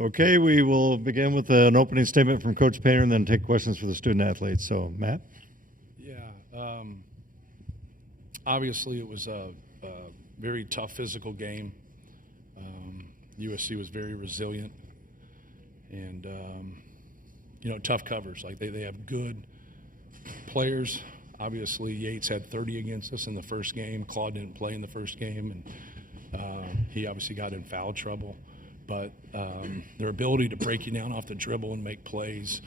Okay, we will begin with an opening statement from Coach Painter and then take questions for the student athletes. So, Matt? Yeah, obviously it was a very tough physical game. USC was very resilient and, tough covers. Like they have good players. Obviously, Yates had 30 against us in the first game. Claude didn't play in the first game, and he obviously got in foul trouble. But their ability to break you down off the dribble and make plays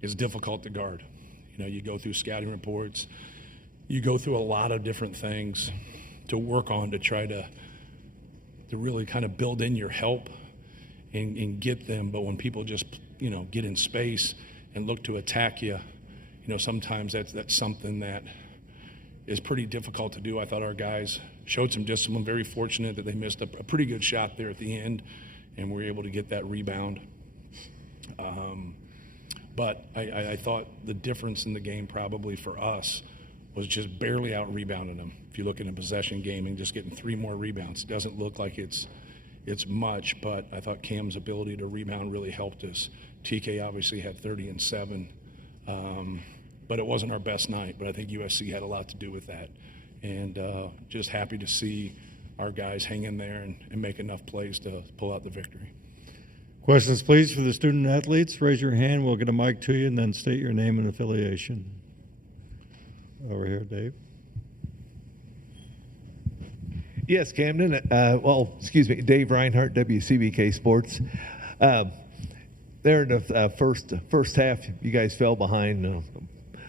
is difficult to guard. You go through scouting reports. You go through a lot of different things to work on to try to really kind of build in your help and get them. But when people just, get in space and look to attack you, sometimes that's something that is pretty difficult to do. I thought our guys showed some discipline. Very fortunate that they missed a pretty good shot there at the end and were able to get that rebound. But I thought the difference in the game probably for us was just barely out-rebounding them. If you look at a possession game and just getting 3 more rebounds, it doesn't look like it's much, but I thought Cam's ability to rebound really helped us. TK obviously had 30 and 7, but it wasn't our best night, but I think USC had a lot to do with that. And just happy to see our guys hang in there and make enough plays to pull out the victory. Questions, please, for the student athletes. Raise your hand. We'll get a mic to you, and then state your name and affiliation. Over here, Dave. Yes, Camden. Dave Reinhardt, WCBK Sports. There in the first half, you guys fell behind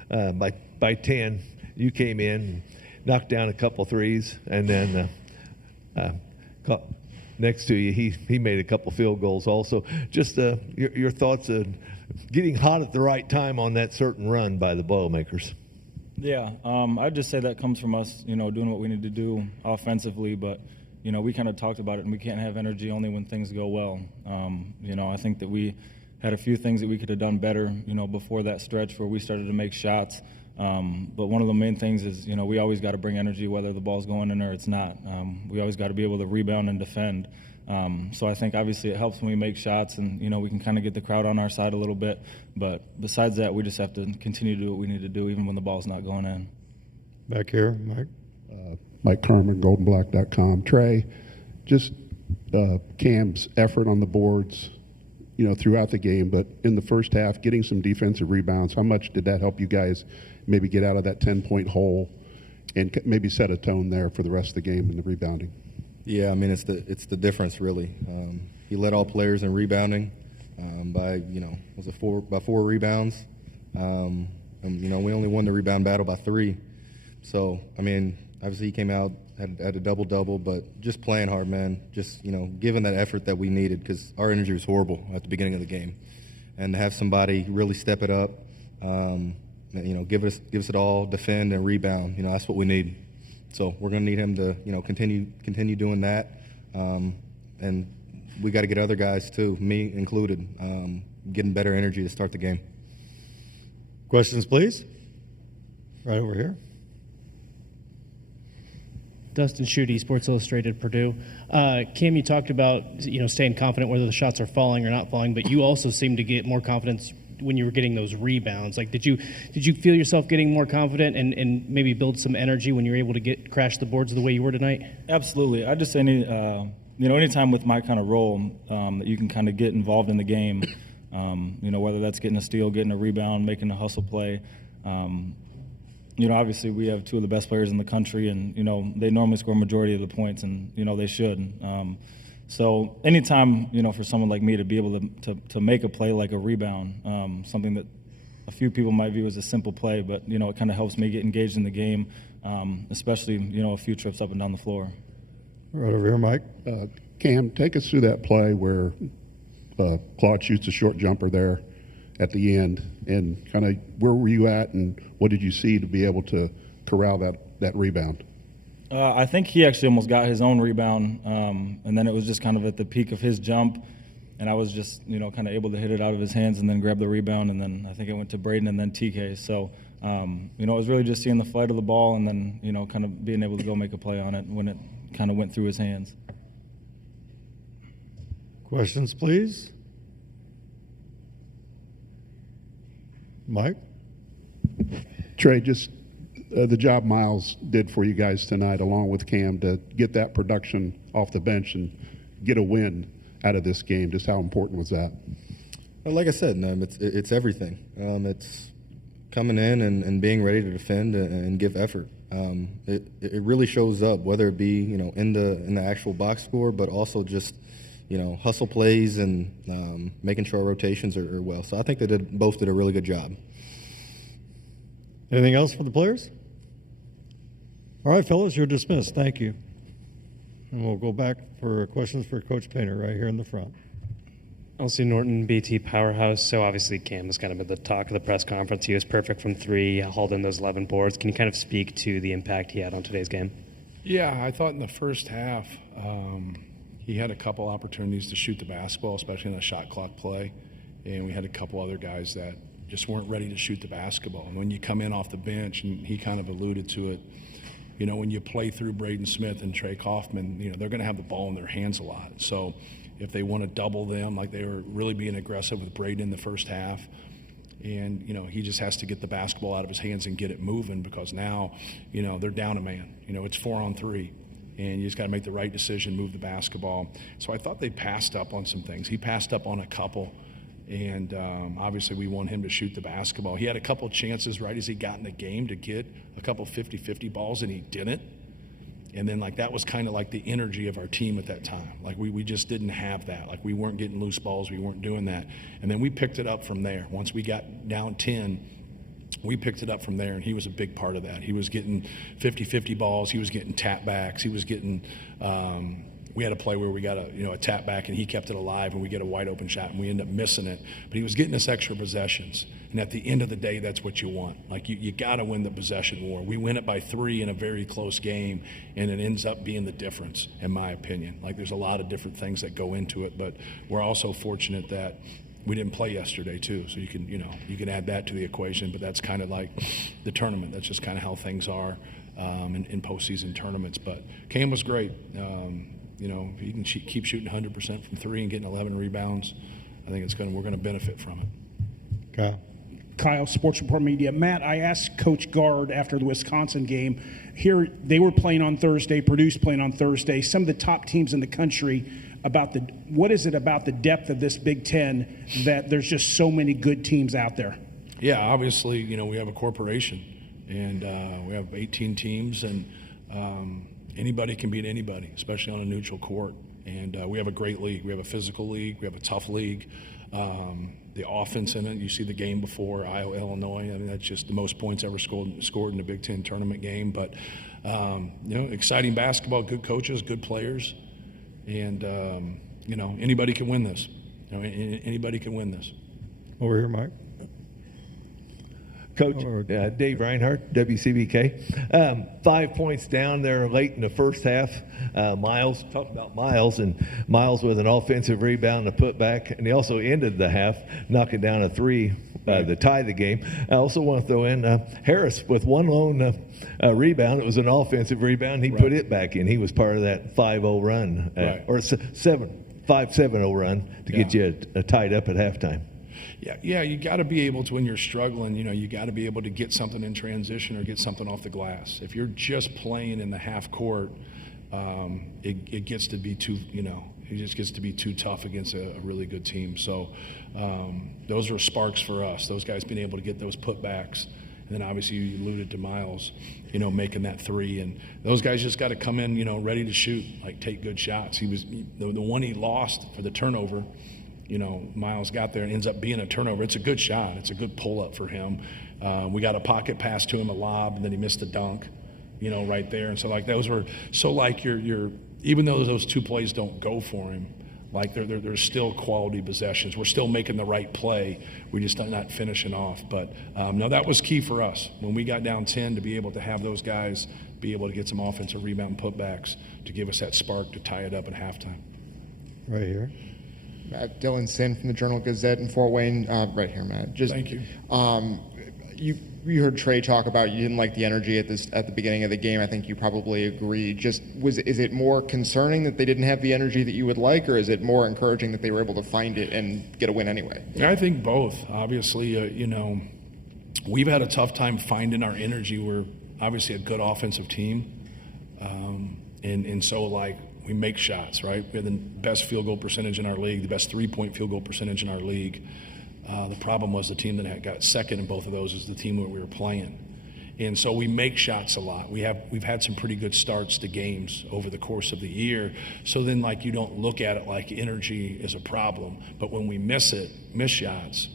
by 10. You came in, knocked down a couple threes, and then next to you, he made a couple field goals also. Just your thoughts on getting hot at the right time on that certain run by the Boilermakers. Yeah, I'd just say that comes from us, doing what we need to do offensively, but, we kind of talked about it, and we can't have energy only when things go well. I think that we had a few things that we could have done better, before that stretch where we started to make shots. But one of the main things is, we always got to bring energy whether the ball's going in or it's not. We always got to be able to rebound and defend. So I think obviously it helps when we make shots and, we can kind of get the crowd on our side a little bit. But besides that, we just have to continue to do what we need to do even when the ball's not going in. Back here, Mike. Mike Kerman, goldenblack.com. Trey, just Cam's effort on the boards, throughout the game, but in the first half, getting some defensive rebounds, how much did that help you guys maybe get out of that 10-point hole and maybe set a tone there for the rest of the game in the rebounding? Yeah, I mean, it's the difference, really. He led all players in rebounding by 4 rebounds. And, we only won the rebound battle by 3. So, I mean, obviously he came out, had a double-double, but just playing hard, man. Just, giving that effort that we needed because our energy was horrible at the beginning of the game. And to have somebody really step it up, give us it all, defend and rebound, that's what we need. So we're going to need him to, continue doing that. And we got to get other guys, too, me included, getting better energy to start the game. Questions, please? Right over here. Dustin Schutte, Sports Illustrated, Purdue. Cam, you talked about staying confident whether the shots are falling or not falling, but you also seem to get more confidence when you were getting those rebounds. Like, did you feel yourself getting more confident and maybe build some energy when you were able to crash the boards the way you were tonight? Absolutely. I just say anytime with my kind of role that you can kind of get involved in the game, whether that's getting a steal, getting a rebound, making a hustle play. Obviously we have 2 of the best players in the country, and they normally score a majority of the points, and they should. So anytime for someone like me to be able to make a play like a rebound, something that a few people might view as a simple play, but it kind of helps me get engaged in the game, especially a few trips up and down the floor. Right over here, Mike. Cam, take us through that play where Claude shoots a short jumper there at the end, and kind of where were you at and what did you see to be able to corral that rebound? I think he actually almost got his own rebound, and then it was just kind of at the peak of his jump, and I was just kind of able to hit it out of his hands and then grab the rebound, and then I think it went to Braden and then TK. So it was really just seeing the flight of the ball and then kind of being able to go make a play on it when it kind of went through his hands. Questions, please? Mike? Trey, just the job Miles did for you guys tonight, along with Cam, to get that production off the bench and get a win out of this game. Just how important was that? Well, like I said, it's everything. It's coming in and being ready to defend and give effort. It really shows up, whether it be in the actual box score, but also just hustle plays and making sure our rotations are well. So I think they both did a really good job. Anything else for the players? All right, fellas, you're dismissed. Thank you. And we'll go back for questions for Coach Painter right here in the front. LC Norton, BT Powerhouse. So obviously Cam was kind of at the talk of the press conference. He was perfect from three, hauled in those 11 boards. Can you kind of speak to the impact he had on today's game? Yeah, I thought in the first half he had a couple opportunities to shoot the basketball, especially in a shot clock play. And we had a couple other guys that just weren't ready to shoot the basketball. And when you come in off the bench, and he kind of alluded to it, when you play through Braden Smith and Trey Kaufman, they're going to have the ball in their hands a lot. So if they want to double them, like they were really being aggressive with Braden in the first half, and he just has to get the basketball out of his hands and get it moving, because now they're down a man. It's 4-on-3, and you just got to make the right decision, move the basketball. So I thought they passed up on some things. He passed up on a couple, and obviously we want him to shoot the basketball. He had a couple chances right as he got in the game to get a couple 50-50 balls, and he didn't. And then, that was kind of like the energy of our team at that time. We just didn't have that. We weren't getting loose balls. We weren't doing that. And then we picked it up from there. Once we got down 10, we picked it up from there, and he was a big part of that. He was getting 50-50 balls. He was getting tap backs. He was getting we had a play where we got a tap back, and he kept it alive, and we get a wide open shot, and we end up missing it. But he was getting us extra possessions. And at the end of the day, that's what you want. You got to win the possession war. We win it by 3 in a very close game, and it ends up being the difference, in my opinion. There's a lot of different things that go into it, but we're also fortunate that we didn't play yesterday too. So you can add that to the equation, but that's kind of like the tournament. That's just kind of how things are in postseason tournaments. But Cam was great. If he can keep shooting 100% from 3 and getting 11 rebounds, I think we're going to benefit from it. Kyle, Sports Report Media. Matt, I asked Coach Gard after the Wisconsin game. Here, they were playing on Thursday. Purdue's playing on Thursday. Some of the top teams in the country. What is it about the depth of this Big Ten that there's just so many good teams out there? Yeah, obviously, we have a corporation, and we have 18 teams, and anybody can beat anybody, especially on a neutral court. And we have a great league. We have a physical league. We have a tough league. The offense in it, you see the game before, Iowa, Illinois. That's just the most points ever scored in a Big Ten tournament game. But, exciting basketball, good coaches, good players. And, anybody can win this. Anybody can win this. Over here, Mike. Coach, Dave Reinhardt, WCBK. 5 points down there late in the first half. Miles, talk about Miles, and Miles with an offensive rebound to put back, and he also ended the half knocking down a 3 to tie the game. I also want to throw in Harris with one lone rebound. It was an offensive rebound. He put it back in. He was part of that 5-0 run, or 5-7-0 run to get you tied up at halftime. Yeah, you got to be able to, when you're struggling, you got to be able to get something in transition or get something off the glass. If you're just playing in the half court, it gets to be too, it just gets to be too tough against a really good team. So those are sparks for us. Those guys being able to get those putbacks. And then obviously you alluded to Miles, making that 3. And those guys just got to come in, ready to shoot, take good shots. He was the one he lost for the turnover. Miles got there and ends up being a turnover. It's a good shot. It's a good pull-up for him. We got a pocket pass to him, a lob, and then he missed a dunk, right there. And so, those were – so, you're – even though those 2 plays don't go for him, they're still quality possessions. We're still making the right play. We're just not finishing off. But, no, that was key for us. When we got down 10, to be able to have those guys be able to get some offensive rebound putbacks to give us that spark to tie it up at halftime. Right here. Dylan Sin from the Journal-Gazette in Fort Wayne. Right here, Matt. Thank you. you heard Trey talk about you didn't like the energy at the beginning of the game. I think you probably agree. Is it more concerning that they didn't have the energy that you would like, or is it more encouraging that they were able to find it and get a win anyway? I think both. Obviously, we've had a tough time finding our energy. We're obviously a good offensive team, and so we make shots, right? We have the best field goal percentage in our league, the best 3-point field goal percentage in our league. The problem was the team that got second in both of those is the team where we were playing. And so we make shots a lot. We've had some pretty good starts to games over the course of the year. So then you don't look at it like energy is a problem. But when we miss shots,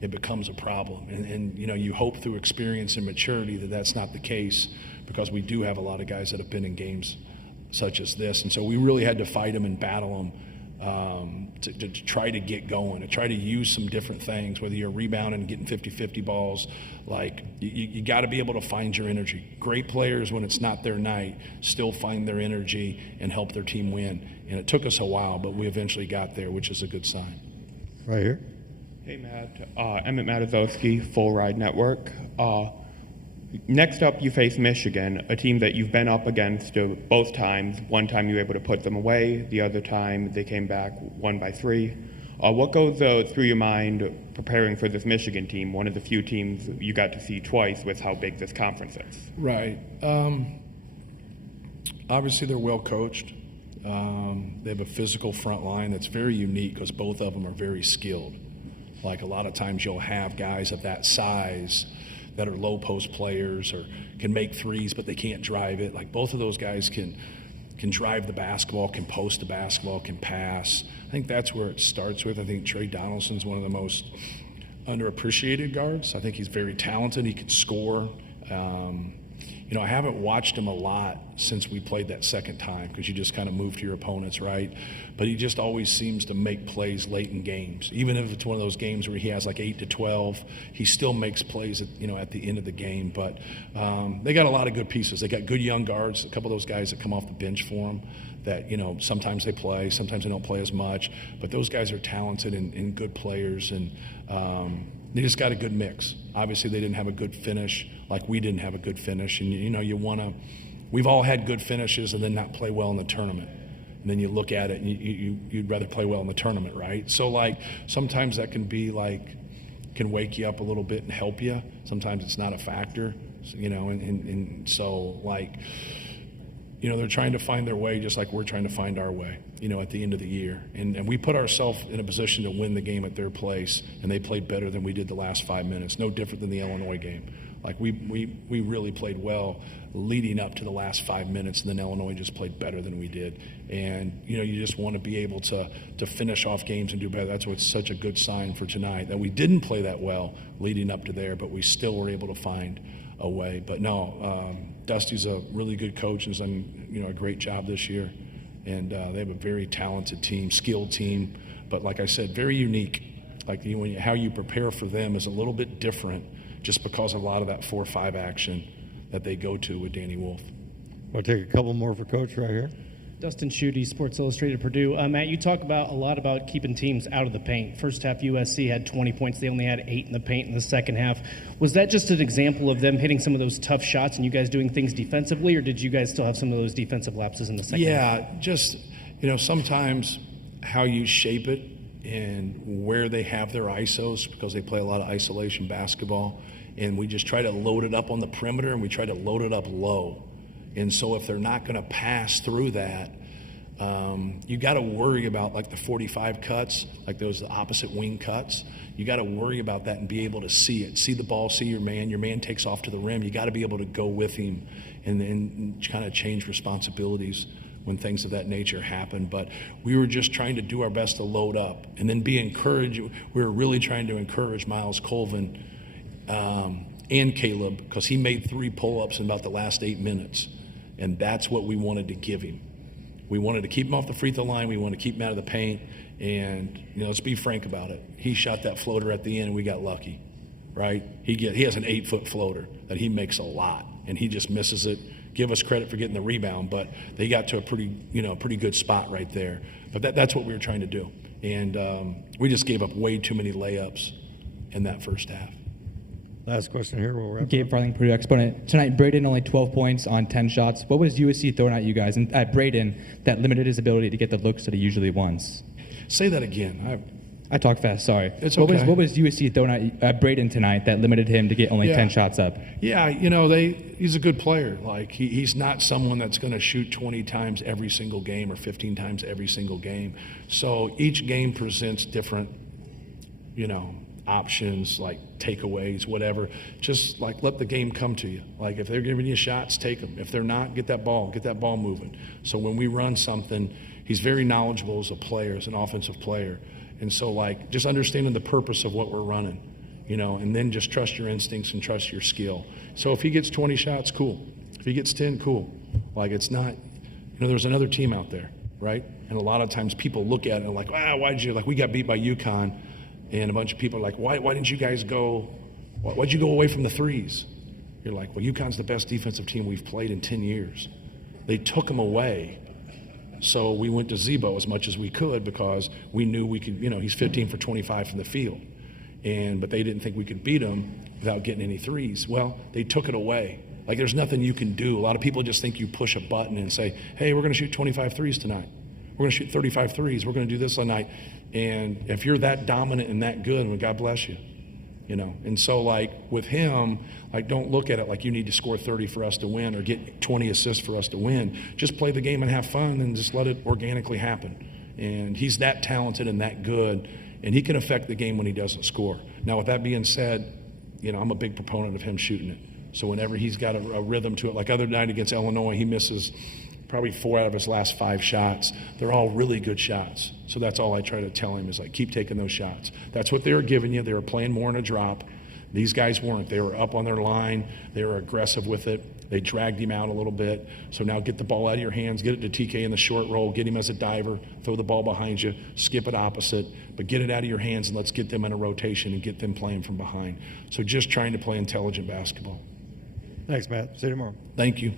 it becomes a problem. And you hope through experience and maturity that that's not the case, because we do have a lot of guys that have been in games such as this. And so we really had to fight them and battle them to try to get going, to try to use some different things, whether you're rebounding and getting 50-50 balls. You got to be able to find your energy. Great players, when it's not their night, still find their energy and help their team win. And it took us a while, but we eventually got there, which is a good sign. Right here. Hey, Matt. Emmett Matazowski, Full Ride Network. Next up, you face Michigan, a team that you've been up against both times. One time you were able to put them away. The other time they came back, won by 3. What goes through your mind preparing for this Michigan team, one of the few teams you got to see twice with how big this conference is? Right. Obviously, they're well coached. They have a physical front line that's very unique because both of them are very skilled. A lot of times you'll have guys of that size that are low post players or can make threes, but they can't drive it. Both of those guys can drive the basketball, can post the basketball, can pass. I think that's where it starts with. I think Trey Donaldson's one of the most underappreciated guards. I think he's very talented. He can score. I haven't watched him a lot since we played that second time, because you just kind of move to your opponents, right? But he just always seems to make plays late in games. Even if it's one of those games where he has 8 to 12, he still makes plays at the end of the game. But they got a lot of good pieces. They got good young guards, a couple of those guys that come off the bench for them that, sometimes they play, sometimes they don't play as much. But those guys are talented and good players, and they just got a good mix. Obviously, they didn't have a good finish like we didn't have a good finish. And, we've all had good finishes and then not play well in the tournament. And then you look at it and you'd rather play well in the tournament, right? So, sometimes that can be, can wake you up a little bit and help you. Sometimes it's not a factor, and so, they're trying to find their way just like we're trying to find our way, at the end of the year. And we put ourselves in a position to win the game at their place, and they played better than we did the last 5 minutes. No different than the Illinois game. We really played well leading up to the last 5 minutes, and then Illinois just played better than we did. And, you just want to be able to finish off games and do better. That's what's such a good sign for tonight, that we didn't play that well leading up to there, but we still were able to find a way. But no, Dusty's a really good coach and has done a great job this year. And they have a very talented team, skilled team, but like I said, very unique. How you prepare for them is a little bit different, just because of a lot of that 4-5 action that they go to with Danny Wolf. We'll take a couple more for Coach right here. Dustin Schutte, Sports Illustrated, Purdue. Matt, you talk a lot about keeping teams out of the paint. First half, USC had 20 points. They only had 8 in the paint in the second half. Was that just an example of them hitting some of those tough shots and you guys doing things defensively, or did you guys still have some of those defensive lapses in the second half? Yeah, just, sometimes how you shape it and where they have their ISOs, because they play a lot of isolation basketball, and we just try to load it up on the perimeter and we try to load it up low. And so if they're not going to pass through that, you got to worry about the 45 cuts, those opposite wing cuts. You got to worry about that and be able to see it, see the ball, see your man. Your man takes off to the rim. You got to be able to go with him and then kind of change responsibilities when things of that nature happen. But we were just trying to do our best to load up and then be encouraged. We were really trying to encourage Miles Colvin and Caleb, because he made 3 pull-ups in about the last 8 minutes. And that's what we wanted to give him. We wanted to keep him off the free throw line. We wanted to keep him out of the paint. And, let's be frank about it. He shot that floater at the end and we got lucky, right? He has an 8-foot floater that he makes a lot, and he just misses it. Give us credit for getting the rebound, but they got to a pretty good spot right there. But that's what we were trying to do. And we just gave up way too many layups in that first half. Last question here. We'll wrap Gabe up. Farling, Purdue Exponent. Tonight, Braden only 12 points on 10 shots. What was USC throwing at you guys and at Braden that limited his ability to get the looks that he usually wants? Say that again. I talk fast, sorry. It's what okay. What was USC throwing at Braden tonight that limited him to get only Yeah. 10 shots up? Yeah, he's a good player. Like he's not someone that's going to shoot 20 times every single game or 15 times every single game. So each game presents different, options like takeaways, whatever. Just like let the game come to you. Like if they're giving you shots, take them. If they're not, get that ball moving. So when we run something, he's very knowledgeable as a player, as an offensive player. And so like just understanding the purpose of what we're running, and then just trust your instincts and trust your skill. So if he gets 20 shots, cool. If he gets 10, cool. Like it's not, there's another team out there, right? And a lot of times people look at it and like, we got beat by UConn. And a bunch of people are like, why didn't you guys why'd you go away from the threes? You're like, well, UConn's the best defensive team we've played in 10 years. They took them away. So we went to Zebo as much as we could because we knew we could, he's 15 for 25 from the field. But they didn't think we could beat him without getting any threes. Well, they took it away. Like there's nothing you can do. A lot of people just think you push a button and say, hey, we're going to shoot 25 threes tonight. We're going to shoot 35 threes. We're going to do this tonight. And if you're that dominant and that good, well, God bless you. And so like with him, like don't look at it like you need to score 30 for us to win or get 20 assists for us to win. Just play the game and have fun and just let it organically happen. And he's that talented and that good, and he can affect the game when he doesn't score. Now with that being said, I'm a big proponent of him shooting it. So whenever he's got a rhythm to it, like other night against Illinois, he misses probably 4 out of his last 5 shots. They're all really good shots. So that's all I try to tell him is like, keep taking those shots. That's what they were giving you. They were playing more in a drop. These guys weren't. They were up on their line. They were aggressive with it. They dragged him out a little bit. So now get the ball out of your hands, get it to TK in the short roll, get him as a diver, throw the ball behind you, skip it opposite, but get it out of your hands and let's get them in a rotation and get them playing from behind. So just trying to play intelligent basketball. Thanks, Matt. See you tomorrow. Thank you.